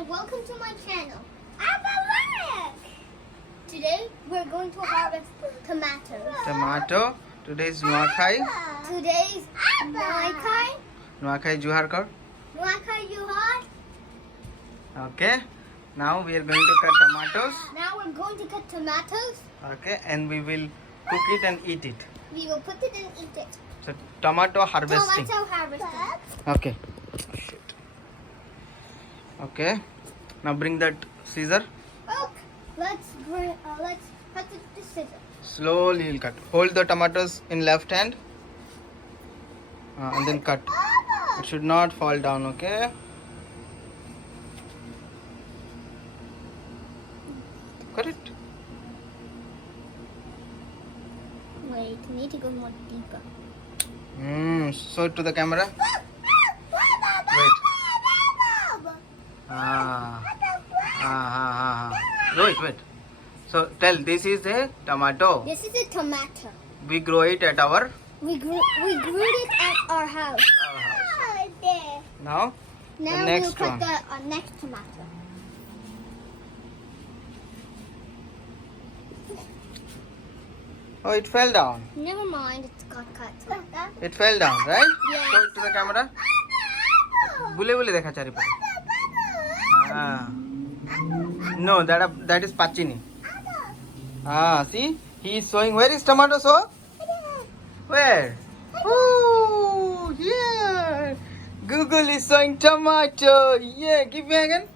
and welcome to my channel. Today we're going to harvest tomatoes. Tomato. Today's Nuakhai. Today's Nuakhai. Nuakhai Juhar kar. Nuakhai Juhar. Okay. Now we are going to cut tomatoes. Now we're going to cut tomatoes. Okay, and we will cook it and eat it. We will put it and eat it. So tomato harvesting. Tomato harvesting. Okay. Oh, shit. Okay. Now bring that scissor. Oh, let's cut it with the scissors. Slowly you'll cut. Hold the tomatoes in left hand. And then cut. It should not fall down, okay? Cut it. Wait, we need to go more deeper. Show it to the camera. Wait. Wait. So tell, this is a tomato. This is a tomato. We grow it at our We grew it at our house. Now Now the we'll next cut one. the next tomato. Oh, it fell down. Never mind, it's got cut. It fell down, right? Yes. Show it to the camera. Bule dekha charipate. No, that is pachini. See? He is showing. Where is tomato so? Where? Oh, here. Google is showing tomato. Yeah, give me again.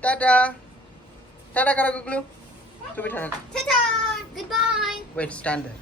Tata. Tata kara Google. Ta-da! Goodbye! Wait, stand there.